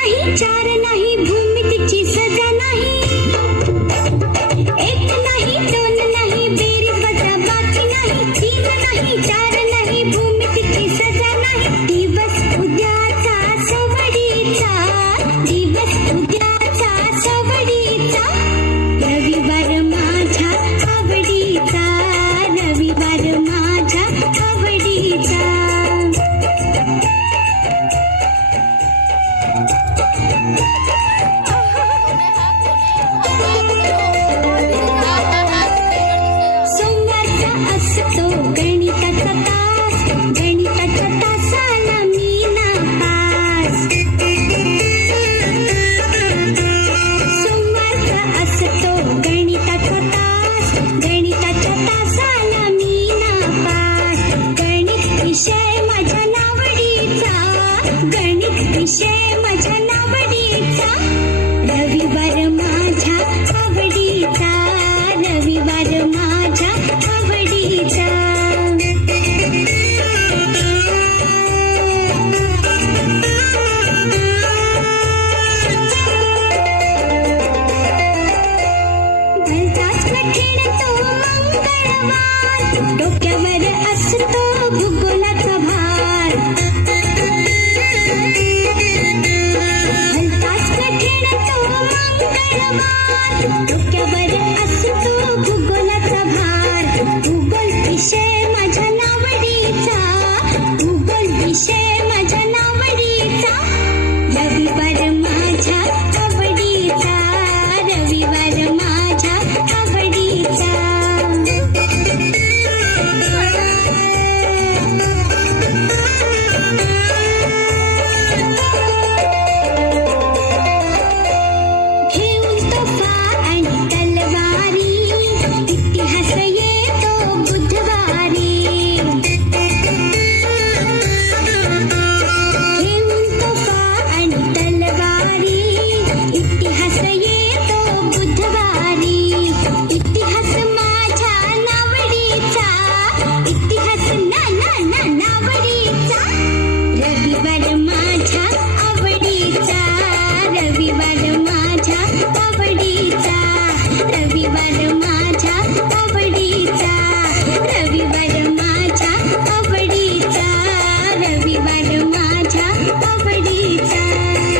नाही चार नाही भूमितीची सजा नाही एक नाही दोन नाही बेरीज वजा बाकी नाही तीन नाही चार नाही भूमितीची सजा नाही दिवस उद्याचा सवडीचा दिवस उद्याचा सवडीचा रविवार माझ्या आवडीचा रविवार माझ्या आवडीचा सोमवारचा असतो गणिताचा तास गणिताच्या तासाला मी नापास सोमवारचा असतो गणिताचा तास गणिताच्या तासाला मी नापास गणित विषय माझ्या नावडीचा गणित विषय माझ्या